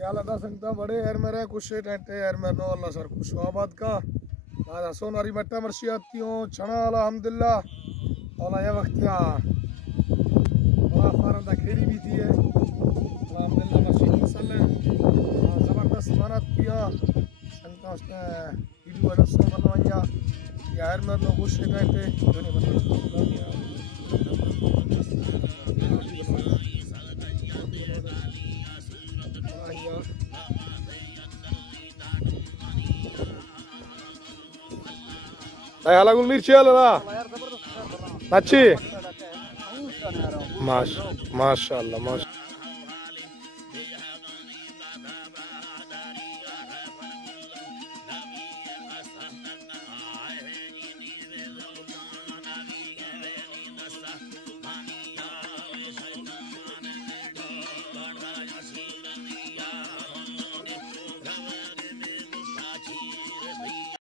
क्या लगा संगता बड़े यार मेरे कुछ टेंटे यार मेरे नो अल्लाह सर कुछ आबाद का आज सोनारी मट्टा मर्शियाती हूँ छना अल्हम्दुलिल्लाह और ये वक्त क्या बड़ा फारम दा खेड़ी भी थी है अल्हम्दुलिल्लाह मशीन मसले जबरदस्त मानत किया संगता उसने वीडियो एडिशन बनवाया यार मेरे नो कुछ टेंटे जो नहीं बना అలాగులు మీరు చేయాలరా నచ్చి మాషా మాషాల్లా మాషా